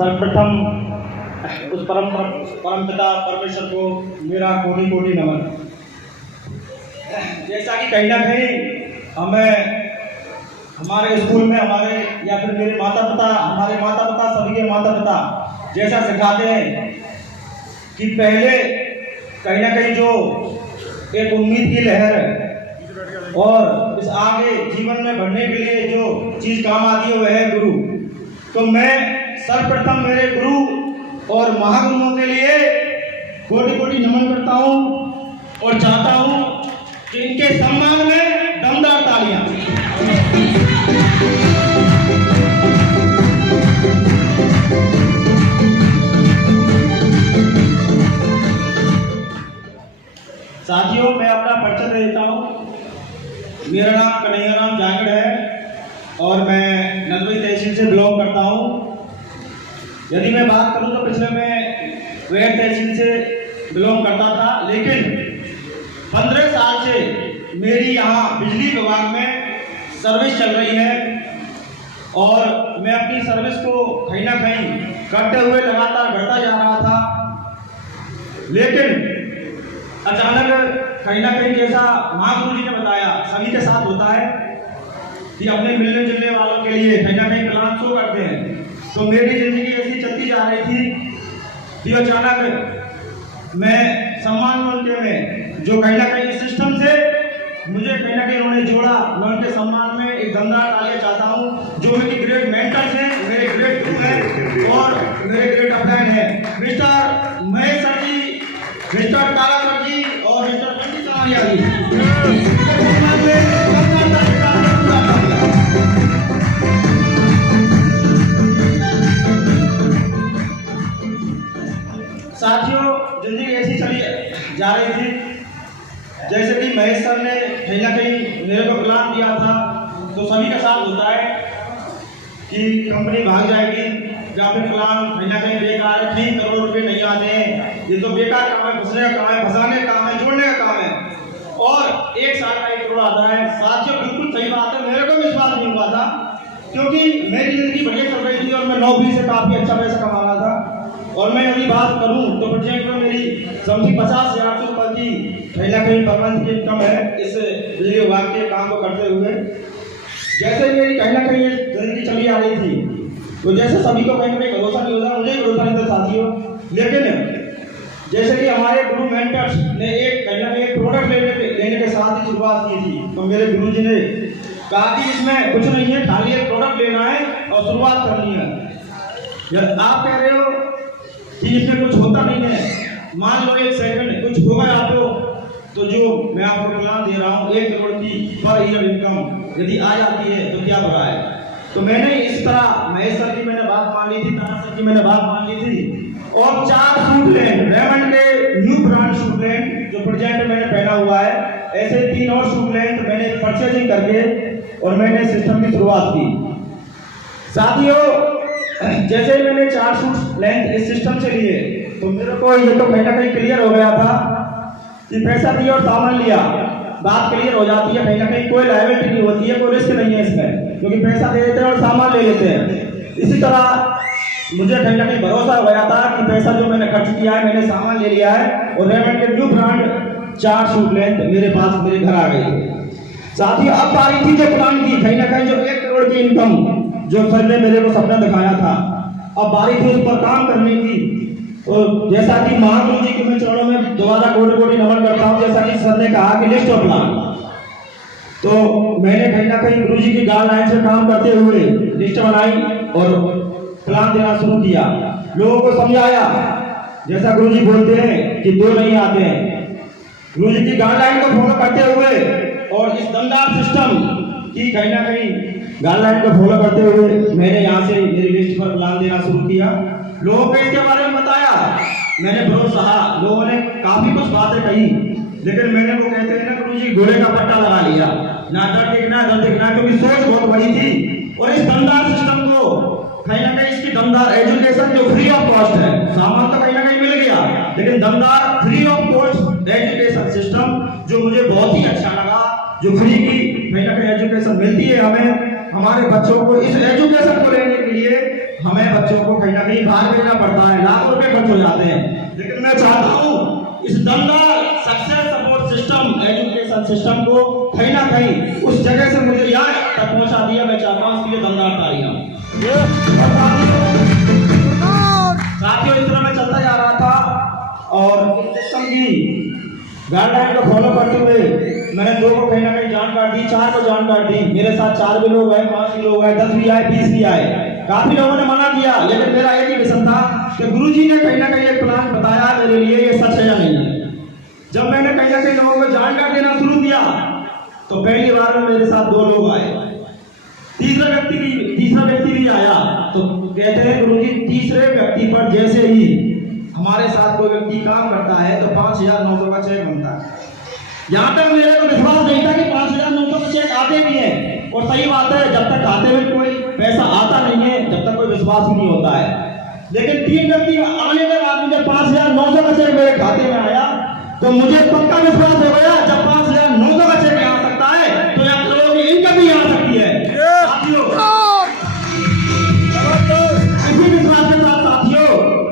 सर्वप्रथम उस परमपिता परमेश्वर को मेरा कोटि कोटि नमन। जैसा कि कहीं ना कहीं हमें हमारे स्कूल में हमारे या फिर मेरे माता पिता सभी के माता पिता जैसा सिखाते हैं कि पहले कहीं ना कहीं जो एक उम्मीद की लहर है और इस आगे जीवन में बढ़ने के लिए जो चीज़ काम आती है वह है गुरु। तो मैं सर्वप्रथम मेरे गुरु और महागुरुओं के लिए कोटि कोटि नमन करता हूँ और चाहता हूँ कि इनके सम्मान में दमदार तालियां। साथियों, मैं अपना परिचय दे देता हूँ। मेरा नाम कन्हैयाराम जांगड़ है और मैं नदबई तहसील से बिलोंग करता हूँ। यदि मैं बात करूँ तो पिछले मैं वेड़ तहसील से बिलोंग करता था, लेकिन 15 साल से मेरी यहाँ बिजली विभाग में सर्विस चल रही है और मैं अपनी सर्विस को कहीं ना कहीं करते हुए लगातार बढ़ता जा रहा था। लेकिन अचानक कहीं ना कहीं जैसा महागुरु जी ने बताया सभी के साथ होता है कि अपने मिलने जुलने वालों के लिए कहीं ना कहीं प्लान शो करते हैं। तो मेरी जिंदगी ऐसी चलती जा रही थी कि अचानक मैं सम्मान मोर्चे में जो कहीं ना कहीं इस सिस्टम से मुझे कहीं ना कहीं उन्होंने जोड़ा, मैं उनके सम्मान में एक दमदार तालियां चाहता हूं। जो मेरे ग्रेट मेंटर्स हैं, मेरे ग्रेट गुरु हैं और मेरे ग्रेट अपलाइन हैं, मिस्टर महेश सर जी, मिस्टर काला सर जी और मिस्टर पंडित कमारिया जी। साथियों, जिंदगी ऐसी चली जा रही थी जैसे कि महेश सर ने कहीं ना कहीं मेरे को प्लान दिया था। तो सभी के साथ होता है कि कंपनी भाग जाएगी या फिर प्लान कहीं ना कहीं बेकार है, 3 करोड़ रुपए नहीं आते हैं, ये तो बेकार काम है, घुसने का काम है, फंसाने का काम है, जोड़ने का काम है और 1 साल का 1 करोड़ आता है। साथियों, बिल्कुल सही बात है, मेरे को विश्वास नहीं हुआ था क्योंकि मेरी जिंदगी बढ़िया चल रही थी और मैं नौकरी से काफ़ी अच्छा पैसा कमा रहा था। और मैं यदि बात करूं तो प्रोजेक्ट में मेरी समझी 50,000 से ऊपर की कहीं ना कहीं पर मंथ की इनकम है इस बिजली विभाग के काम को करते हुए। जैसे मेरी कहीं ना कहीं जिंदगी चली आ रही थी तो जैसे सभी को कहीं ना कहीं भरोसा नहीं होता, मुझे भरोसा नहीं था साथियों। लेकिन जैसे कि हमारे गुरु मेंटर्स ने एक कहीं ना कहीं प्रोडक्ट लेने के साथ ही शुरुआत की थी, तो मेरे गुरु जी ने कहा कि इसमें कुछ नहीं है, खाली एक प्रोडक्ट लेना है और शुरुआत करनी है। जब आप कह रहे हो कि इसमें कुछ होता नहीं है, मान लो 1 सेकंड कुछ होगा आपको, तो जो मैं आपको प्लान दे रहा हूँ 1 करोड़ की पर ईयर इनकम यदि आ जाती है तो क्या बुरा है। तो मैंने इस तरह महेश सर की मैंने बात मान ली थी, तारा सर की मैंने बात मान ली थी और 4 सूट लेन रेमंड के न्यू ब्रांड सूट लेन जो प्रेजेंट मैंने पहना हुआ है, ऐसे 3 और सूट लेन मैंने परचेजिंग करके और मैंने सिस्टम की शुरुआत की। साथियों, जैसे ही मैंने 4 सूट लेंथ इस सिस्टम से लिए तो मेरे को ये तो कहीं ना कहीं क्लियर हो गया था कि पैसा दिया और सामान लिया, बात क्लियर हो जाती है। कहीं ना कहीं कोई लायबिलिटी नहीं होती है, कोई रिस्क नहीं है इसमें, क्योंकि पैसा दे देते हैं और सामान ले लेते हैं। इसी तरह मुझे कहीं ना कहीं भरोसा हो गया था कि पैसा जो मैंने खर्च किया है, मैंने सामान ले लिया है और रेमंड के न्यू ब्रांड 4 सूट लेंथ मेरे पास मेरे घर आ गई। साथियों, अब बारी थी जो प्लान की कहीं ना कहीं जो 1 करोड़ की इनकम जो सर ने मेरे को सपना दिखाया था, अब बारी थी उस पर काम करने की। और जैसा कि महागुरु जी के मैं चरणों में दोबारा कोटि कोटि नमन करता हूँ, जैसा कि सर ने कहा कि लिस्ट ऑफ प्लान, तो मैंने कहीं ना कहीं गुरु जी की गाइडलाइन से काम करते हुए लिस्ट बनाई और प्लान देना शुरू किया, लोगों को समझाया। जैसा गुरु जी बोलते हैं कि 2 नहीं आते हैं, गुरु जी की गाइडलाइन को फॉलो करते हुए और इस दमदार सिस्टम की कहीं ना कहीं गाइडलाइन को फॉलो करते हुए मैंने यहाँ से मेरी लिस्ट पर प्लान देना शुरू किया। लोगों को इसके बारे में बताया, मैंने भरोसा सहा, लोगों ने काफी कुछ बातें कही, लेकिन मैंने वो कहते हैं ना गुरु जी घोड़े का पट्टा लगा लिया, ना डर देखना डर देखना, क्योंकि सोच बहुत बड़ी थी। और इस दमदार सिस्टम को कहीं ना कहीं इसकी दमदार एजुकेशन जो फ्री ऑफ कॉस्ट है, सामान तो कहीं ना कहीं मिल गया, लेकिन दमदार free of cost education system जो मुझे बहुत ही अच्छा लगा, जो फ्री की कहीं ना कहीं एजुकेशन मिलती है हमें, हमारे बच्चों को इस एजुकेशन को लेने के लिए हमें बच्चों को कहीं ना कहीं बाहर भेजना पड़ता है, लाखों रुपए खर्च हो जाते हैं। लेकिन मैं चाहता हूँ इस दमदार success support system, education system को कहीं ना कहीं उस जगह से मुझे यहाँ तक पहुँचा दिया। मैं चाहता हूँ इसके लिए दमदार तालियां। साथियों इस तरह मैं चलता जा रहा था और इस सिस्टम की गाइडलाइन को फॉलो करते हुए मैंने 2 को कहीं ना कहीं जानकारी दी, 4 को जानकारी दी। मेरे साथ 4 भी लोग आए, 5 भी लोग आए, 10 भी आए, 20 भी आए। काफी लोगों ने मना किया, लेकिन मेरा एक ही मिशन था कि गुरुजी ने कहीं ना कहीं एक प्लान बताया मेरे लिए, ये सच है या नहीं है। जब मैंने कहीं ना कहीं लोगों को जानकारी देना शुरू किया तो पहली बार में मेरे साथ 2 लोग आए, तीसरा व्यक्ति भी आया। तो कहते हैं गुरुजी तीसरे व्यक्ति पर जैसे ही हमारे साथ कोई व्यक्ति काम करता है तो 5,900 का चेक बनता है। यहाँ तक मेरे को विश्वास नहीं था कि 5,900 का चेक आते भी है। और सही बात है, जब तक खाते में कोई पैसा आता नहीं है जब तक कोई विश्वास भी नहीं होता है। लेकिन 3 व्यक्ति आने के बाद में जब 5,900 का चेक मेरे खाते में आया तो मुझे पक्का विश्वास हो गया, जब 5,900 का चेक आ सकता है तो आप लोगों की इनकम भी आ सकती है। इसी विश्वास के साथ साथियों,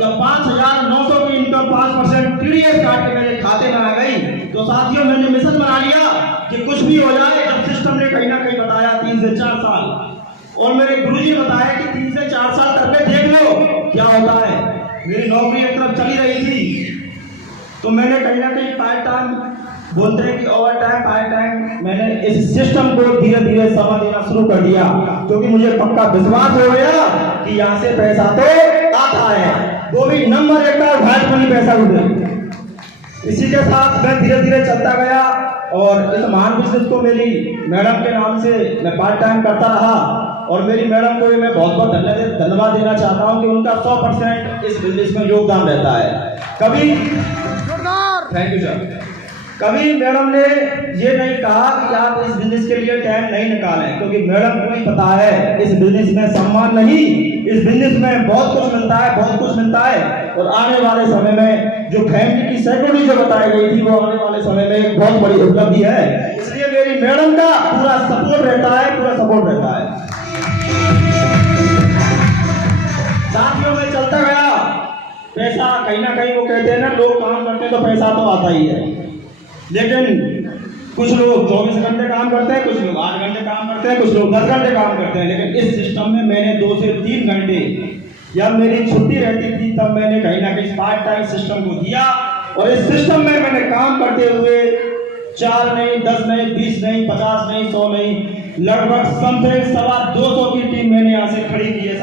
जब 5,900 की इनकम 5% TDS काट के मेरे खाते में आ गई तो साथियों मैंने मिशन बना लिया कि कुछ भी हो जाए। जब सिस्टम ने कहीं ना कहीं बताया 3 से 4 साल और मेरे गुरुजी ने बताया कि 3 से 4 साल करके देख लो क्या होता है। मेरी नौकरी एक तरफ चली रही थी तो मैंने कहीं ना कहीं पार्ट टाइम, बोलते हैं कि ओवर टाइम पार्ट टाइम, मैंने इस सिस्टम को धीरे धीरे समय देना शुरू कर दिया क्योंकि मुझे पक्का विश्वास हो गया कि यहाँ से पैसा तो आता है, वो भी नंबर 1 का घाट पर पैसा उठे। इसी के साथ मैं धीरे धीरे चलता गया और इस महान बिजनेस को मेरी मैडम के नाम से मैं पार्ट टाइम करता रहा। और मेरी मैडम को मैं बहुत बहुत धन्यवाद देना चाहता हूँ कि उनका 100% इस बिजनेस में योगदान रहता है। कभी थैंक यू सर, कभी मैडम ने ये नहीं कहा कि आप इस बिजनेस के लिए टाइम नहीं निकालें, क्योंकि मैडम को ही पता है इस बिजनेस में सम्मान नहीं, इस बिजनेस में बहुत कुछ मिलता है, बहुत कुछ मिलता है। और आने वाले समय में जो फैमिली की सिक्योरिटी जो बताई गई थी वो आने वाले समय में एक बहुत बड़ी उपलब्धि है। इसलिए मेरी मैडम का पूरा सपोर्ट रहता है, पूरा सपोर्ट रहता है। साथियों में चलता गया, पैसा कहीं ना कहीं, वो कहते हैं ना लोग काम करते हैं तो पैसा तो आता ही है, लेकिन कुछ लोग 24 घंटे काम करते हैं, कुछ लोग 8 घंटे काम करते हैं, कुछ लोग 10 घंटे काम करते हैं। लेकिन इस सिस्टम में मैंने 2 से 3 घंटे, जब मेरी छुट्टी रहती थी तब मैंने कहीं ना कहीं पार्ट टाइम सिस्टम को दिया। और इस सिस्टम में मैंने काम करते हुए 4 नहीं, 10 नहीं, 20 नहीं, 50 नहीं, 100 नहीं, लगभग समथिंग 250 की टीम मैंने यहाँ से खड़ी की है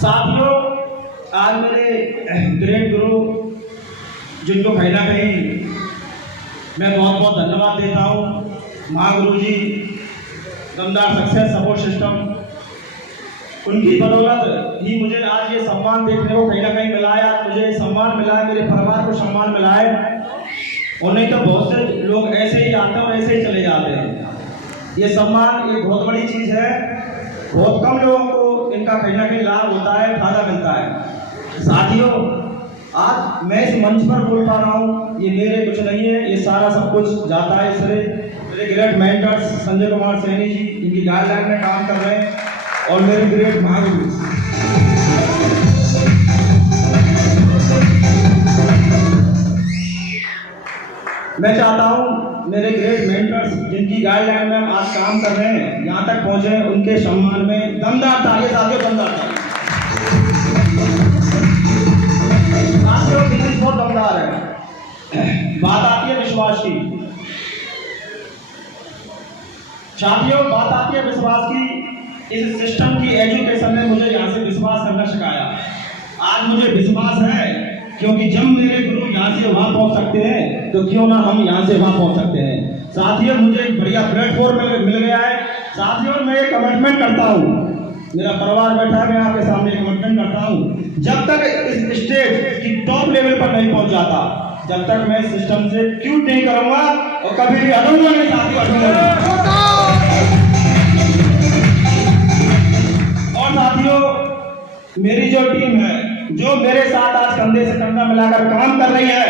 साथियों। आज मेरे ग्रेट गुरु जिनको कहीं ना कहीं मैं बहुत बहुत धन्यवाद देता हूँ, महागुरु जी, दमदार सक्सेस सपोर्ट सिस्टम, उनकी बदौलत ही मुझे आज ये सम्मान देखने को कहीं ना कहीं मिला है। आज मुझे सम्मान मिला है, मेरे परिवार को सम्मान मिला है। और नहीं तो बहुत से लोग ऐसे ही आते हैं और ऐसे ही चले जाते हैं। ये सम्मान एक बहुत बड़ी चीज़ है, बहुत कम लोगों को इनका कहीं ना कहीं लाभ होता है, फायदा मिलता है। साथियों, आज मैं इस मंच पर बोल पा रहा हूँ, ये मेरे कुछ नहीं है, ये सारा सब कुछ जाता है मेरे ग्रेट मेंटर्स संजय कुमार सैनी जी, इनकी गाइडलाइन में काम कर रहे हैं, और मेरे ग्रेट महागुरु। मैं चाहता हूँ मेरे ग्रेट मेंटर्स जिनकी गाइडलाइन में हम आज काम कर रहे हैं, यहाँ तक पहुँचे, उनके सम्मान में दमदार तालियां, साथियों दमदार तालियां। साथियों बिजनेस बहुत दमदार है। बात आती है विश्वास की, साथियों बात आती है विश्वास की। इस सिस्टम की एजुकेशन ने मुझे यहाँ से विश्वास करना सिखाया। आज मुझे विश्वास है क्योंकि जब मेरे गुरु यहाँ से वहाँ पहुँच सकते हैं तो क्यों ना हम यहाँ से वहाँ पहुँच सकते हैं। साथियों मुझे एक बढ़िया प्लेटफॉर्म मिल गया है। साथियों मैं एक कमिटमेंट करता हूँ, मेरा परिवार बैठा है, मैं आपके सामने कमिटमेंट करता हूँ, जब तक इस स्टेज की टॉप लेवल पर नहीं पहुँच जाता जब तक मैं सिस्टम से क्यूट नहीं करूँगा और कभी भी हटूंगा नहीं। और साथियों मेरी जो टीम है, जो मेरे साथ आज कंधे से कंधा मिलाकर काम कर रही है,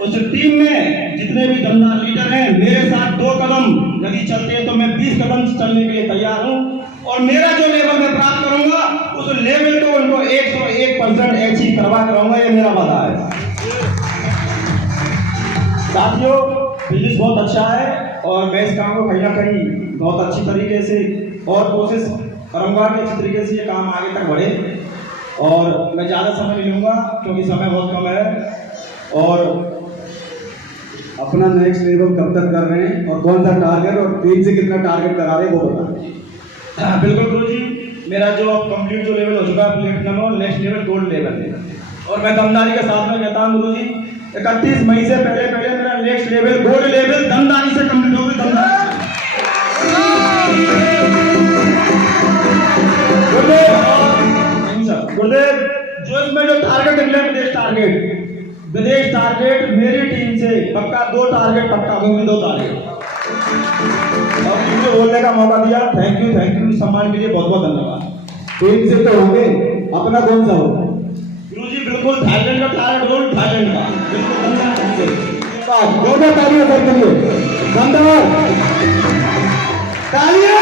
उस टीम में जितने भी दमदार लीडर हैं मेरे साथ 2 कदम यदि चलते हैं तो मैं 20 कदम चलने के लिए तैयार हूं और मेरा जो लेवल मैं प्राप्त करूंगा उस लेवल को उनको 101% अचीव करवा कराऊंगा, ये मेरा वादा है। साथियों, बिजनेस बहुत अच्छा है और मैं इस काम को कहीं ना कहीं बहुत अच्छी तरीके से और कोशिश करूंगा कि अच्छी तरीके से ये काम आगे तक बढ़े और मैं ज़्यादा समय नहीं लूँगा क्योंकि समय बहुत कम है। और अपना नेक्स्ट लेवल कब तक कर रहे हैं और कौन सा टारगेट और टीम से कितना टारगेट करा रहे हैं वो बताएं। बिल्कुल गुरु जी, मेरा जो अब कंप्लीट जो लेवल हो चुका है प्लेटिनम और नेक्स्ट लेवल गोल्ड लेवल है और मैं दमदारी के साथ में कहता हूँ गुरु जी 31 मई से पहले मेरा नेक्स्ट लेवल गोल्ड लेवल दमदारी से कंप्लीट होगी। गुरुदेव, जो इसमें जो टारगेट निकले विदेश टारगेट मेरी टीम से पक्का 2 टारगेट पक्का होंगे, 2 टारगेट। और मुझे बोलने का मौका दिया, थैंक यू इस सम्मान के लिए बहुत बहुत धन्यवाद। टीम से तो होंगे, अपना कौन सा होगा? गुरुजी बिल्कुल थाईलैंड का टारगेट गोल्ड, थाईलैंड का बिल्कुल धन्यवाद। तालियां कर दीजिए, धन्यवाद, तालियां।